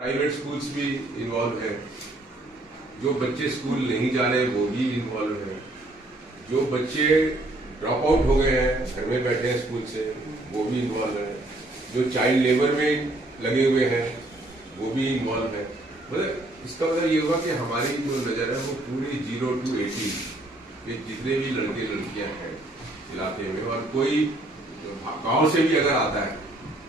Private schools भी involve है, जो बच्चे स्कूल नहीं जा रहे वो भी इन्वॉल्व है, जो बच्चे ड्रॉप आउट हो गए हैं घर में बैठे हैं स्कूल से वो भी इन्वॉल्व है, जो चाइल्ड लेबर में लगे हुए हैं वो भी इन्वॉल्व है। मतलब इसका मतलब ये हुआ कि हमारी जो नज़र है वो पूरी 0 to 80 के जितने भी लड़के लड़कियां हैं इलाके में, और कोई गांव से भी अगर आता है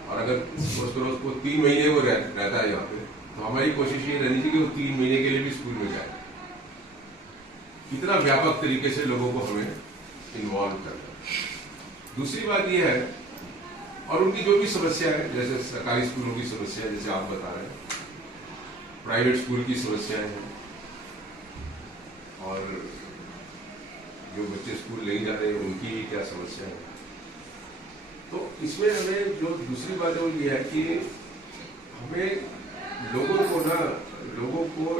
और अगर उसको 3 महीने वो रहता है यहाँ पे, तो हमारी कोशिश ये रहनी चाहिए कि वो 3 महीने के लिए भी स्कूल में जाए। इतना व्यापक तरीके से लोगों को हमें इन्वॉल्व करना है। दूसरी बात यह है, और उनकी जो भी समस्या है, जैसे सरकारी स्कूलों की समस्या है, जैसे आप बता रहे हैं, प्राइवेट स्कूल की समस्याएं हैं, और जो बच्चे स्कूल नहीं जा रहे उनकी क्या समस्या है। तो इसमें हमें जो दूसरी बात है वो ये है कि हमें लोगों को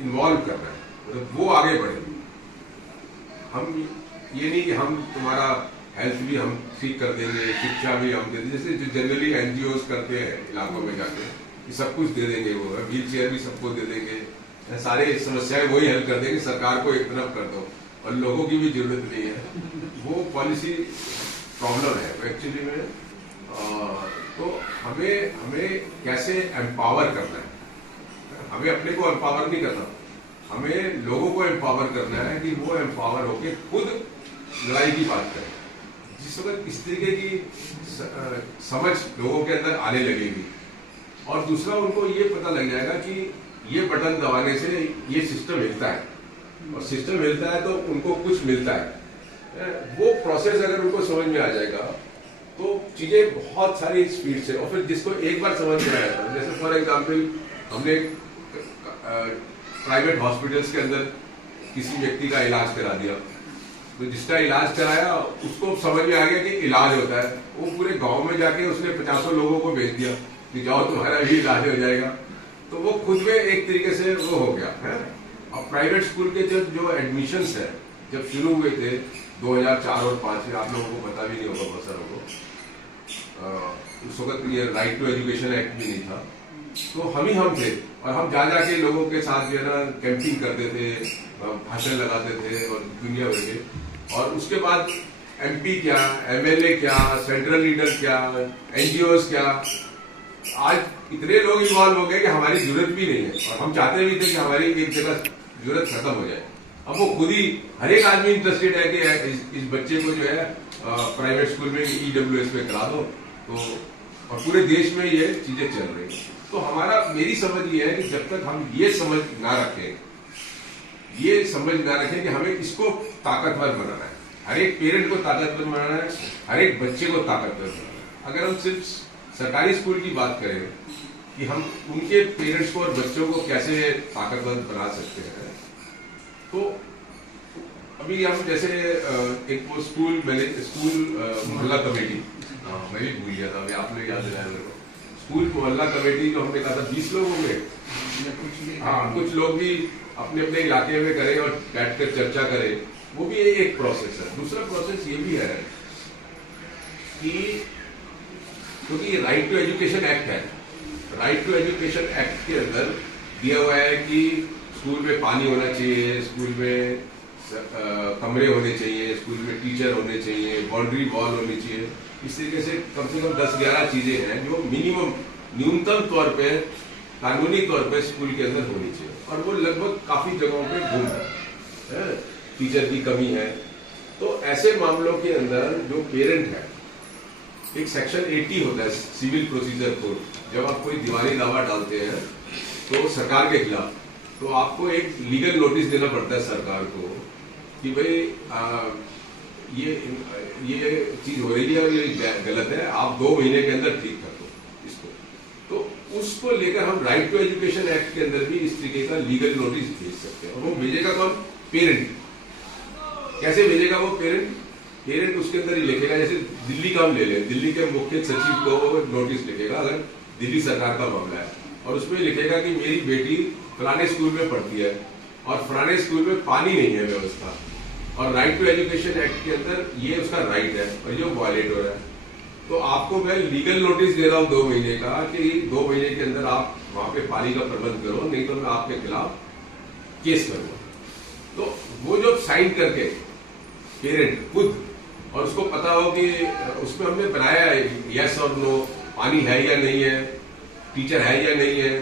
इन्वॉल्व करना है, मतलब वो आगे बढ़े। हम ये नहीं कि हम तुम्हारा हेल्थ भी हम ठीक कर देंगे, शिक्षा भी हम दे देंगे, जैसे जो जनरली एनजीओज करते हैं इलाकों में जाके कि सब कुछ दे देंगे, वो व्हील चेयर भी सबको दे देंगे, सारे समस्याएं वही हल कर देंगे, सरकार को एक तरफ कर दो और लोगों की भी जरूरत नहीं है। वो पॉलिसी प्रॉब्लम है एक्चुअली में। तो हमें कैसे एम्पावर करना है, हमें अपने को एम्पावर नहीं करना, हमें लोगों को एम्पावर करना है कि वो एम्पावर होके खुद लड़ाई की बात करें। जिस वक्त इस तरीके की समझ लोगों के अंदर आने लगेगी, और दूसरा उनको ये पता लग जाएगा कि ये बटन दबाने से ये सिस्टम हिलता है, और सिस्टम हिलता है तो उनको कुछ मिलता है। वो प्रोसेस अगर उनको समझ में आ जाएगा तो चीजें बहुत सारी स्पीड से, और फिर जिसको एक बार समझ में आया था, जैसे फॉर एग्जांपल हमने प्राइवेट हॉस्पिटल्स के अंदर किसी व्यक्ति का इलाज करा दिया, तो जिसका इलाज कराया उसको समझ में आ गया कि इलाज होता है, वो पूरे गांव में जाके उसने 50 लोगों को भेज दिया कि जाओ तुम्हारा भी इलाज हो जाएगा। तो वो खुद में एक तरीके से वो हो गया है। और प्राइवेट स्कूल के जो एडमिशंस है जब शुरू हुए थे 2004 और 5 में, आप लोगों को पता भी नहीं होगा बहुत सारों को, उस वक्त ये राइट टू एजुकेशन एक्ट भी नहीं था, तो हम थे, और हम जा जाके लोगों के साथ जो है ना कैंपिंग करते थे, भाषण लगाते थे और दुनिया भर के। और उसके बाद एमपी क्या, एमएलए क्या, सेंट्रल लीडर क्या, एनजीओज क्या, आज इतने लोग इन्वॉल्व हो गए कि हमारी जरूरत भी नहीं है, और हम चाहते भी थे कि हमारी एक जगह जरूरत खत्म हो जाए। अब वो खुद ही हर एक आदमी इंटरेस्टेड है कि इस बच्चे को जो है प्राइवेट स्कूल में EWS पे करा दो, तो और पूरे देश में ये चीजें चल रही हैं। तो मेरी समझ ये है कि जब तक हम ये समझ ना रखें कि हमें इसको ताकतवर बनाना है, हर एक पेरेंट को ताकतवर बनाना है, हर एक बच्चे को ताकतवर बनाना है। अगर हम सिर्फ सरकारी स्कूल की बात करें कि हम उनके पेरेंट्स को और बच्चों को कैसे ताकतवर बना सकते हैं, तो अभी हम जैसे एक वो स्कूल मोहल्ला कमेटी, मैं भी भूल गया था, अभी आपने याद दिलाया मेरे को, स्कूल मोहल्ला कमेटी जो हमने कहा था 20 लोग होंगे, हाँ, कुछ लोग भी अपने अपने इलाके में करें और बैठकर चर्चा करें, वो भी एक प्रोसेस है। दूसरा प्रोसेस ये भी है कि क्योंकि ये राइट टू एजुकेशन एक्ट है, राइट टू एजुकेशन एक्ट के अंदर दिया हुआ है कि स्कूल में पानी होना चाहिए, स्कूल में कमरे होने चाहिए, स्कूल में टीचर होने चाहिए, बाउंड्री वॉल होनी चाहिए। इस तरीके से कम 10-11 चीजें हैं जो मिनिमम न्यूनतम तौर पे कानूनी तौर पे स्कूल के अंदर होनी चाहिए, और वो लगभग काफी जगहों पे गुम है, टीचर की कमी है। तो ऐसे मामलों के अंदर जो पेरेंट है, एक सेक्शन 80 होता है सिविल प्रोसीजर कोड, जब आप कोई दीवानी दावा डालते हैं तो सरकार के खिलाफ, तो आपको एक लीगल नोटिस देना पड़ता है सरकार को कि भाई ये चीज हो रही है और ये गलत है, आप 2 महीने के अंदर ठीक कर दो इसको। तो उसको लेकर हम राइट टू एजुकेशन एक्ट के अंदर भी इस तरीके का लीगल नोटिस भेज सकते हैं, और वो भेजेगा कौन? पेरेंट। कैसे भेजेगा वो पेरेंट उसके अंदर ही लिखेगा, जैसे दिल्ली का हम ले लें, दिल्ली के मुख्य सचिव को नोटिस लिखेगा अगर दिल्ली सरकार का मामला है, और उसमें लिखेगा कि मेरी बेटी फलाने स्कूल में पढ़ती है और फलाने स्कूल में पानी नहीं है व्यवस्था, और राइट टू एजुकेशन एक्ट के अंदर ये उसका राइट है और ये वायलेट हो रहा है, तो आपको मैं लीगल नोटिस दे रहा हूँ 2 महीने का कि 2 महीने के अंदर आप वहां पे पानी का प्रबंध करो, नहीं तो मैं आपके खिलाफ केस करूंगा। तो वो जो साइन करके पेरेंट खुद, और उसको पता हो कि उसमें हमने बनाया है यस और नो, पानी है या नहीं है, टीचर है या नहीं है,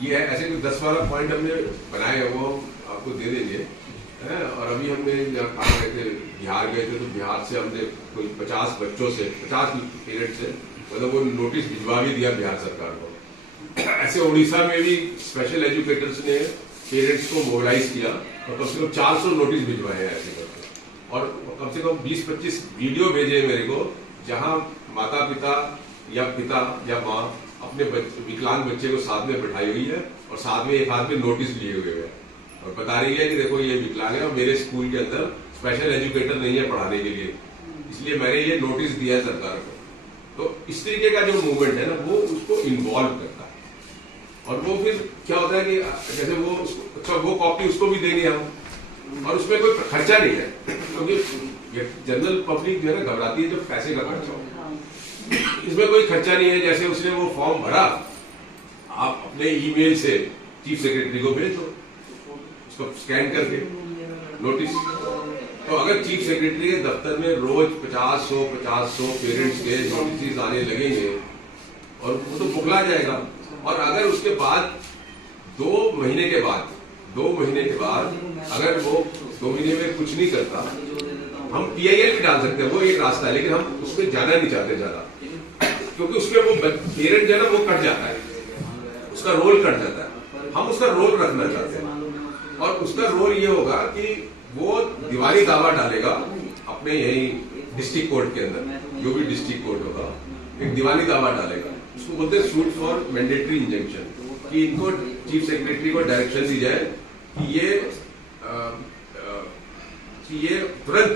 ये है, ऐसे कोई 10-12 पॉइंट हमने बनाए हैं, वो आपको दे देंगे। और अभी हमने कहा गए थे, बिहार गए थे, तो बिहार से हमने कोई 50 बच्चों से, 50 पेरेंट से मतलब वो नोटिस भिजवा भी दिया बिहार सरकार को। ऐसे उड़ीसा में भी स्पेशल एजुकेटर्स ने पेरेंट्स को मोबिलाइज किया और कम से कम 400 नोटिस भिजवाए हैं ऐसे करके, और कम से कम 20-25 वीडियो भेजे मेरे को, जहां माता पिता या माँ अपने विकलांग बच्चे को साथ में बैठाई हुई है और साथ में एक हाथ में नोटिस लिए हुए है और बता रही है कि देखो ये विकलांग है और मेरे स्कूल के अंदर स्पेशल एजुकेटर नहीं है पढ़ाने के लिए, इसलिए मैंने ये नोटिस दिया है सरकार को। तो इस तरीके का जो मूवमेंट है ना, वो उसको इन्वॉल्व करता है। और वो फिर क्या होता है कि जैसे वो अच्छा वो कॉपी उसको भी देंगे हम, और उसमें कोई खर्चा नहीं है, क्योंकि जनरल पब्लिक जो है ना घबराती है जब पैसे का खर्चा हो। इसमें कोई खर्चा नहीं है। जैसे उसने वो फॉर्म भरा, आप अपने ईमेल से चीफ सेक्रेटरी को भेज दो, उसको स्कैन करके नोटिस। तो अगर चीफ सेक्रेटरी के दफ्तर में रोज 50-100 पेरेंट्स के नोटिस आने लगेंगे और वो तो बुखला जाएगा। और अगर उसके बाद 2 महीने के बाद अगर वो 2 महीने में कुछ नहीं करता, हम PIL भी डाल सकते हैं, वो एक रास्ता है, लेकिन हम उसमें जाना नहीं चाहते ज्यादा, क्योंकि उसमें वो पेरेंट जो है ना वो कट जाता है, उसका रोल कट जाता है। हम उसका रोल रखना चाहते हैं, और उसका रोल ये होगा कि वो दीवानी दावा डालेगा अपने यही डिस्ट्रिक्ट कोर्ट के अंदर, जो भी डिस्ट्रिक्ट कोर्ट होगा, एक दीवानी दावा डालेगा। उसको बोलते हैं सूट फॉर मैंडेटरी इंजंक्शन, कि इनको चीफ सेक्रेटरी को डायरेक्शन दी जाए कि ये तुरंत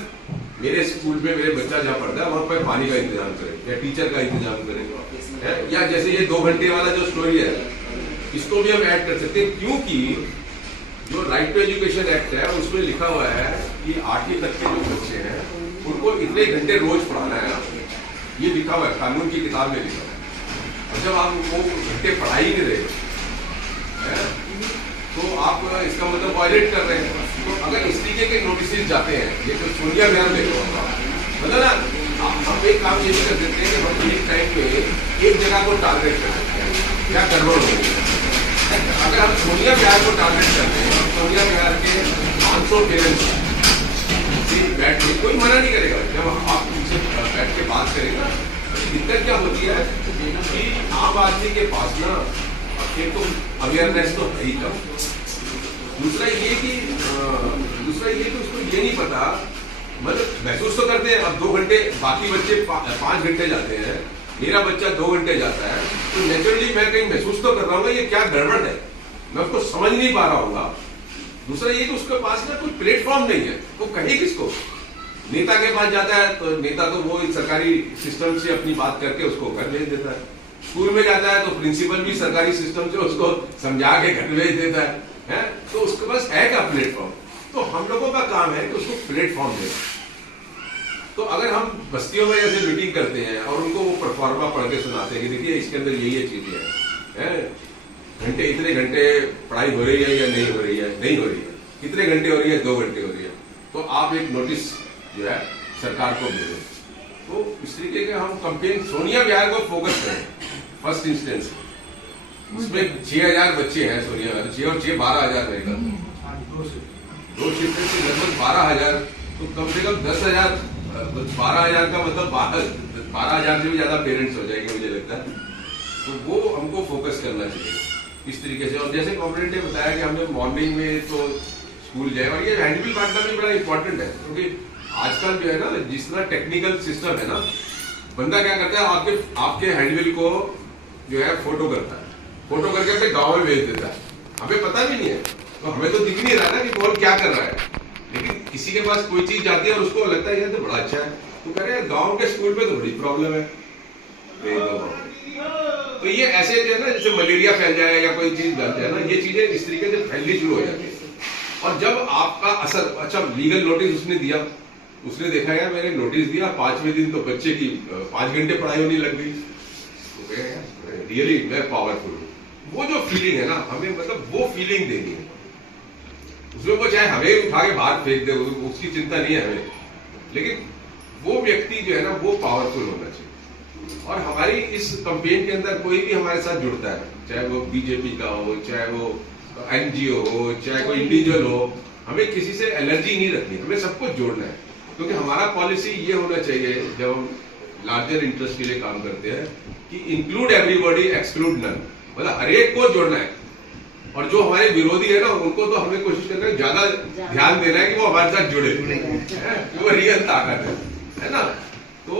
मेरे स्कूल में मेरे बच्चा जहाँ पढ़ता है वहां पर पानी का इंतजाम करें या टीचर का इंतजाम करें। या जैसे ये 2 घंटे वाला जो स्टोरी है, इसको भी हम ऐड कर सकते हैं, क्योंकि जो राइट टू एजुकेशन एक्ट है उसमें लिखा हुआ है कि 8वीं तक के जो बच्चे हैं उनको इतने घंटे रोज पढ़ाना है। ये लिखा हुआ है, कानून की किताब में लिखा हुआ है। और जब आप वो घंटे पढ़ाई नहीं रहे तो आप इसका मतलब वायलेट कर रहे हैं। तो अगर इस तरीके के नोटिस जाते हैं, ये तो सोनिया बयान देखो, मतलब ना हम एक काम ये भी कर देते हैं कि हम एक टाइम पे एक जगह को टारगेट कर सकते हैं, क्या गड़बड़ होगी। अगर हम सोनिया बिहार को टारगेट करते हैं, सोनिया बिहार के 500 पेरेंट्स बैठ के, कोई मना नहीं करेगा जब आप उनसे बैठ के बात करेंगे। दिक्कत क्या होती है कि आम आदमी के पास ना एक तो अवेयरनेस तो है ही कम, दूसरा ये कि उसको ये नहीं पता, मतलब महसूस तो करते हैं। अब 2 घंटे, बाकी बच्चे 5 घंटे जाते हैं, मेरा बच्चा 2 घंटे जाता है, तो नेचुरली मैं कहीं महसूस तो कर रहा हूँ ये क्या गड़बड़ है, मैं उसको समझ नहीं पा रहा हूँ। दूसरा ये कि उसके पास ना कोई प्लेटफॉर्म नहीं है, वो कहे किसको। नेता के पास जाता है तो नेता तो वो सरकारी सिस्टम से अपनी बात करके उसको घर भेज देता है, स्कूल में जाता है तो प्रिंसिपल भी सरकारी सिस्टम से उसको समझा के घर भेज देता है, तो उसके पास है क्या प्लेटफॉर्म। तो हम लोगों का काम है कि उसको प्लेटफॉर्म देना। तो अगर हम बस्तियों में जैसे मीटिंग करते हैं और उनको वो परफॉर्मा पढ़ के सुनाते हैं कि देखिए इसके अंदर ये चीजें हैं, घंटे इतने घंटे पढ़ाई हो रही है या नहीं हो रही है, कितने घंटे हो रही है, 2 घंटे हो रही है, तो आप एक नोटिस जो है सरकार को भेजें। तो इस तरीके के हम कंपेन सोनिया बिहार को फोकस करें फर्स्ट इंस्टेंस। उसमें 6000 बच्चे हैं सोनिया बिहार, 6 और 6 12,000 मेरे ख्याल, 2 शिफ्ट से लगभग 12,000, तो कम से कम 10,000, 12,000 का मतलब 12,000 से भी ज्यादा पेरेंट्स हो जाएंगे मुझे लगता है। तो वो हमको फोकस करना चाहिए इस तरीके से। और जैसे कॉम्रेड ने बताया कि हमने मॉर्निंग में तो स्कूल जाए, और ये हैंडबिल बांटना भी बड़ा इंपॉर्टेंट है, क्योंकि आजकल जो है ना जिस तरह टेक्निकल सिस्टम है ना, बंदा क्या करता है आपके हैंडबिल को जो है फोटो करता है, फोटो करके अपने गाँव में भेज देता है, हमें पता भी नहीं है, तो हमें तो दिख नहीं रहा ना कि कौन क्या कर रहा है। लेकिन किसी के पास कोई चीज जाती है और उसको लगता है ये तो बड़ा अच्छा है, तो कह रहे हैं गाँव के स्कूल में तो बड़ी प्रॉब्लम है। तो ये ऐसे जो है ना, जैसे मलेरिया फैल जाए या कोई चीज फैल जाए ना, ये चीजें इस तरीके से फैलनी शुरू हो जाती है। और जब आपका असर, अच्छा लीगल नोटिस उसने दिया, उसने देखा यार मैंने नोटिस दिया, 5वें दिन तो बच्चे की 5 घंटे पढ़ाई होने लग गई, तो रियली मैं पावरफुल हूँ। वो जो फीलिंग है ना, हमें मतलब वो फीलिंग देनी है उसमें। वो चाहे हमें उठा के बाहर फेंक दे, उसकी चिंता नहीं है हमें, लेकिन वो व्यक्ति जो है ना वो पावरफुल होना चाहिए। और हमारी इस कैंपेन के अंदर कोई भी हमारे साथ जुड़ता है, चाहे वो बीजेपी का हो, चाहे वो एनजीओ हो, चाहे कोई इंडिविजुअल हो, हमें किसी से एलर्जी नहीं रखनी, हमें सबको जोड़ना है। क्योंकि हमारा पॉलिसी ये होना चाहिए जब हम लार्जर इंटरेस्ट के लिए काम करते हैं कि इंक्लूड एवरीबॉडी एक्सक्लूड नन, मतलब हर एक को जोड़ना है। और जो हमारे विरोधी है ना उनको तो हमें कोशिश करना है ज्यादा ध्यान देना है कि वो हमारे साथ जुड़े, वो रियल ताकत है ना। तो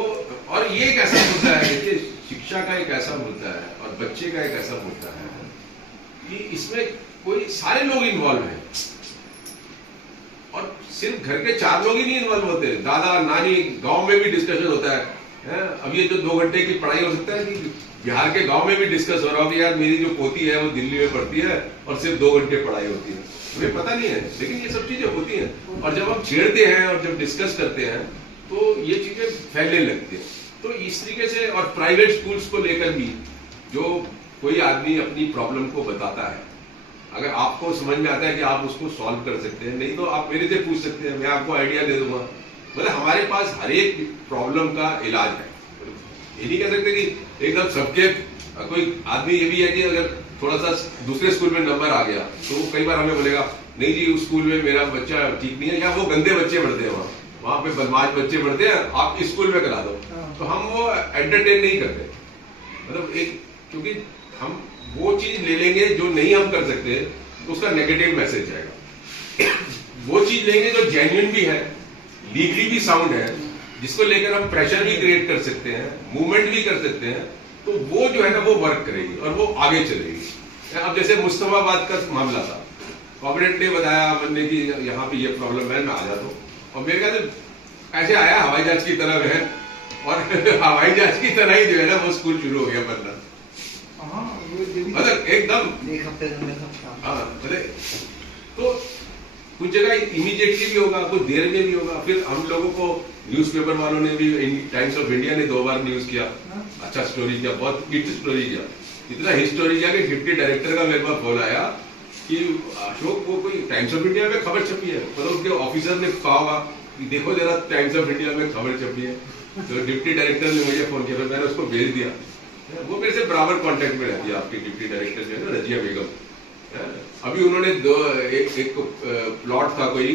और ये एक ऐसा मुद्दा है, देखिए शिक्षा का एक ऐसा मुद्दा है और बच्चे का एक ऐसा मुद्दा है कि इसमें कोई सारे लोग इन्वॉल्व हैं, और सिर्फ घर के 4 लोग ही नहीं इन्वॉल्व होते, दादा नानी, गांव में भी डिस्कशन होता है। अब ये जो 2 घंटे की पढ़ाई हो सकता है कि बिहार के गांव में भी डिस्कस हो रहा हो कि यार मेरी जो पोती है वो दिल्ली में पढ़ती है और सिर्फ 2 घंटे पढ़ाई होती है, हमें पता नहीं है, लेकिन ये सब चीजें होती हैं। और जब हम छेड़ते हैं और जब डिस्कस करते हैं तो ये चीजें फैलने लगती है। तो इस तरीके से, और प्राइवेट स्कूल्स को लेकर भी जो कोई आदमी अपनी प्रॉब्लम को बताता है, अगर आपको समझ में आता है कि आप उसको सॉल्व कर सकते हैं, नहीं तो आप मेरे से पूछ सकते हैं, मैं आपको आइडिया दे दूंगा। मतलब हमारे पास हर एक प्रॉब्लम का इलाज है। ये नहीं कह सकते कि एकदम सबके, कोई आदमी ये भी है कि अगर थोड़ा सा दूसरे स्कूल में नंबर आ गया तो वो कई बार हमें बोलेगा नहीं जी उस स्कूल में मेरा बच्चा ठीक नहीं है, या वो गंदे बच्चे पढ़ते हैं, वहां पे बदमाश बच्चे पढ़ते हैं, आप इस स्कूल में करा दो। तो हम वो एंटरटेन नहीं करते, मतलब एक, क्योंकि हम वो चीज ले लेंगे जो नहीं हम कर सकते तो उसका नेगेटिव मैसेज आएगा। वो चीज लेंगे जो जेन्युइन भी है, लीगली भी साउंड है, जिसको लेकर हम प्रेशर भी क्रिएट कर सकते हैं, मूवमेंट भी कर सकते हैं, तो वो जो है ना वो वर्क करेगी और वो आगे चलेगी। अब जैसे मुस्तफाबाद का मामला था, कॉर्पोरेट ने बताया अमन ने कि यहाँ पे ये प्रॉब्लम है, मैं आ जाता हूँ, और मेरे ख्याल से ऐसे आया हवाई जहाज की तरह है, और हवाई जहाज की तरह ही जो है ना वो स्कूल शुरू हो गया बनना, मतलब एकदम 1 हफ्ते मतलब। तो कुछ जगह इमीडिएटली भी होगा, कुछ देर में भी होगा। फिर हम लोगों को न्यूज़पेपर वालों ने भी, टाइम्स ऑफ इंडिया ने 2 बार न्यूज किया, अच्छा स्टोरी किया, बहुत हिट स्टोरी किया, इतना हिट स्टोरी किया कि डिप्टी डायरेक्टर का मेरे पास फोन आया कि अशोक को कोई टाइम्स ऑफ इंडिया में खबर छपी है, मतलब उनके ऑफिसर ने कहा होगा कि देखो जरा टाइम्स ऑफ इंडिया में खबर छपी है। तो डिप्टी डायरेक्टर ने मुझे फोन किया, मैंने उसको भेज दिया, वो मेरे से बराबर कांटेक्ट में रहती है, आपकी डिप्टी डायरेक्टर जो है ना रजिया बेगम। अभी उन्होंने एक प्लॉट था कोई